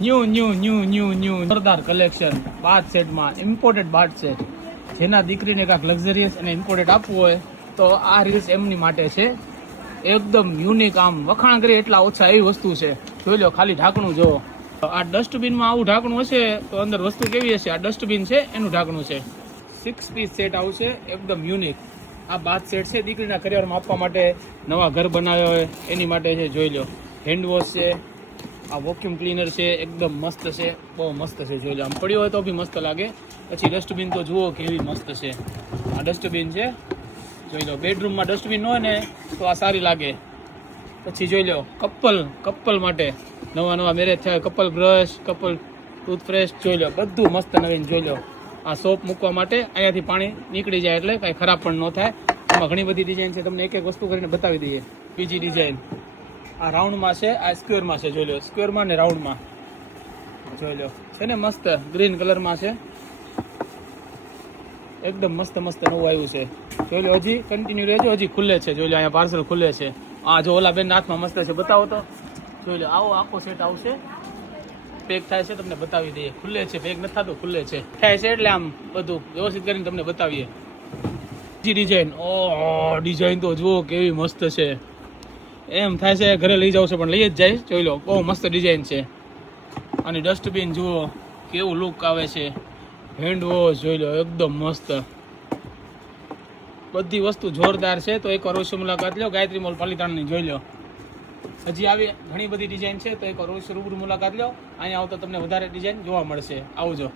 New જોરદાર collection બાથ સેટમાં imported બાથ set. જેના દીકરીને કાંઈક લક્ઝરિયસ અને ઇમ્પોર્ટેડ આપવું હોય તો આ રીલ્સ એમની માટે છે. એકદમ યુનિક, આમ વખાણ કરી એટલા ઓછા એવી વસ્તુ છે. જોઈ લો ખાલી ઢાંકણું જો. આ ડસ્ટબિનમાં આવું ઢાંકણું હશે તો અંદર વસ્તુ કેવી હશે? આ ડસ્ટબિન છે એનું ઢાંકણું છે. 6 પીસ સેટ આવશે, એકદમ યુનિક. આ બાથ સેટ છે દીકરીના કરિયરમાં આપવા માટે, નવા ઘર બનાવ્યા હોય એની માટે છે. જોઈ લો હેન્ડ વોશ છે, આ વોક્યુમ ક્લીનર છે, એકદમ મસ્ત છે, બહુ મસ્ત છે. જોઈ લો આમ પડ્યો હોય તો બી મસ્ત લાગે. પછી ડસ્ટબિન તો જુઓ કેવી મસ્ત છે. આ ડસ્ટબિન છે, જોઈ લો. બેડરૂમમાં ડસ્ટબિન હોય ને તો આ સારી લાગે. પછી જોઈ લો કપલ માટે નવા મેરેજ થયા કપલ બ્રશ, કપલ ટૂથબ્રશ, જોઈ લો બધું મસ્ત નવીન. જોઈ લો આ સોપ મૂકવા માટે, અહીંયાથી પાણી નીકળી જાય એટલે કાંઈ ખરાબ પણ ન થાય. એમાં ઘણી બધી ડિઝાઇન છે, તમને એક એક વસ્તુ કરીને બતાવી દઈએ. બીજી ડિઝાઇન આ રાઉન્ડમાં છે, આ સ્ક્વેરમાં છે. જોઈ લો સ્ક્વેરમાં ને રાઉન્ડમાં જોઈ લો છે ને મસ્ત ગ્રીન કલરમાં છે. એકદમ મસ્ત નવું આવ્યું છે. જોઈ લો હજી કન્ટિન્યુ રહેજો, હજી ખુલ્લે છે. જોઈ લો અહીંયા પાર્સલ ખુલ્લે છે. આ જો ઓલા બેન હાથમાં મસ્ત છે, બતાવો તો. જોઈ લો આવો આખો સેટ આવશે, પેક થાય છે, તમને બતાવી દઈએ. ખુલ્લે છે, પેક નથી થતું, ખુલ્લે છે. થાય છે એટલે આમ બધું વ્યવસ્થિત કરીને તમને બતાવીએ. બીજી ડિઝાઇન, ઓહ ડિઝાઇન તો જુઓ કેવી મસ્ત છે. એમ થાય છે ઘરે લઈ જાવ છે પણ લઈ જ જાય. જોઈ લો બહુ મસ્ત ડિઝાઇન છે. અને ડસ્ટબિન જુઓ કેવું લુક આવે છે. હેન્ડ વોશ જોઈ લો એકદમ મસ્ત. બધી વસ્તુ જોરદાર છે. તો એકવાર અવશ્ય મુલાકાત લો ગાયત્રી મોલ પાલિતાણાની. જોઈ લો હજી આવી ઘણી બધી ડિઝાઇન છે, તો એકવાર અવશ્ય રૂબરૂ મુલાકાત લો. અહીંયા આવો તો તમને વધારે ડિઝાઇન જોવા મળશે. આવજો.